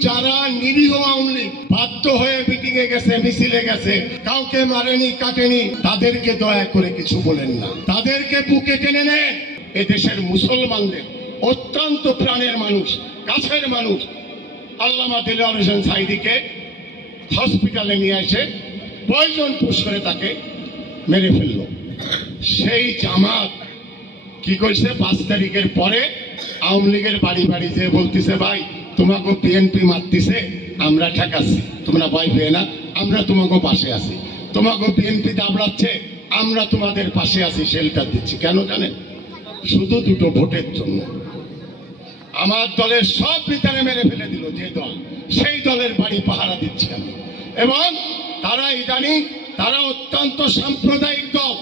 যারা নিরীহ আওয়ামী লীগ বাধ্য হয়ে মিটিংয়ে গেছে, মিছিলে গেছে, কাউকে মারেনি কাটেনি, তাদেরকে দয়া করে কিছু বলেন না, তাদেরকে বুকে টেনে নেন। এদেশের মুসলমানদের অত্যন্ত প্রাণের মানুষ, কাছের মানুষ আল্লামা দেলোয়ার হোসেন সাঈদীকে হসপিটালে নিয়ে এসে পয়জন পুশ করে তাকে মেরে ফেলল। সেই জামাত কি করছে, 5 তারিখের পরে আওয়ামী লীগের বাড়ি বাড়ি যে বলতেছে, ভাই তোমাকে বিএনপি মারতেছে, আমরা ঠেকাচ্ছি, তোমরা ভয় পেয়ে না, আমরা তোমাকে পাশে আছি, তোমাকে বিএনপি দাবড়াচ্ছে, আমরা তোমাদের পাশে আছি, শেল্টার দিচ্ছি। কেন জানেন? শুধু 2টো ভোটের জন্য। আমার দলের সব নেতারে মেরে ফেলে দিল যে দল, সেই দলের বাড়ি পাহারা দিচ্ছে আমি। এবং তারা ইদানিং তারা অত্যন্ত সাম্প্রদায়িক দল,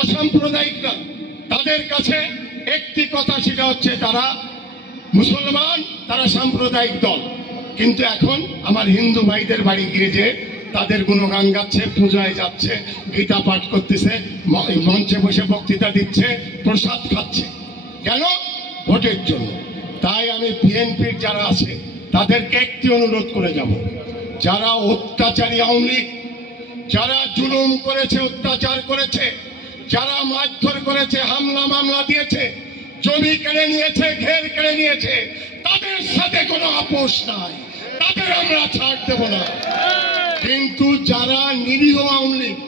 অসাম্প্রদায়িক দল। তাদের কাছে একটি কথা, সেটা হচ্ছে তারা মুসলমান, তারা সাম্প্রদায়িক দল। কিন্তু এখন আমার হিন্দু ভাইদের বাড়ি গিয়ে যে তাদের গুণগান গাচ্ছে, পূজায় যাচ্ছে, গীতা পাঠ করতেছে, মঞ্চে বসে বক্তৃতা দিচ্ছে, প্রসাদ খাচ্ছে। কেন? ভোটের জন্য। তাই আমি বিএনপির যারা আছে তাদেরকে একটি অনুরোধ করে যাব, যারা অত্যাচারী আওয়ামী লীগ, যারা জুলুম করেছে, অত্যাচার করেছে, যারা মারধর করেছে, হামলা মামলা দিয়েছে, জমি কেড়ে নিয়েছে, ঘের কেড়ে নিয়েছে, তাদের সাথে কোনো আপোষ নাই, তাদের আমরা ছাড় দেব না। কিন্তু যারা নিরীহ আওয়ামী লীগ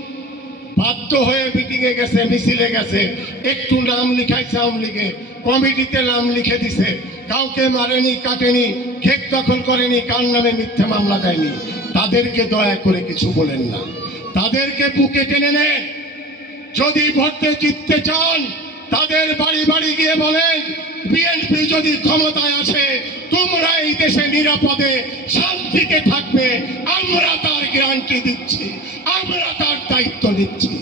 বাধ্য হয়ে মিটিংয়ে গেছে, মিছিলে গেছে, একটু নাম লিখাইছে আওয়ামী লীগে, কমিটিতে নাম লিখে দিছে, কাউকে মারেনি কাটেনি, ক্ষেত দখল করেনি, কার নামে মিথ্যে মামলা দেয়নি, তাদেরকে দয়া করে কিছু বলেন না, তাদেরকে বুকে টেনে নেন। যদি ভোটে জিততে চান, তাদের বাড়ি বাড়ি গিয়ে বলেন, বিএনপি যদি ক্ষমতায় আসে, তোমরা এই দেশে নিরাপদে শান্তিতে থাকবে, আমরা তার গ্যারান্টি দিচ্ছি, আমরা তার দায়িত্ব নিচ্ছি।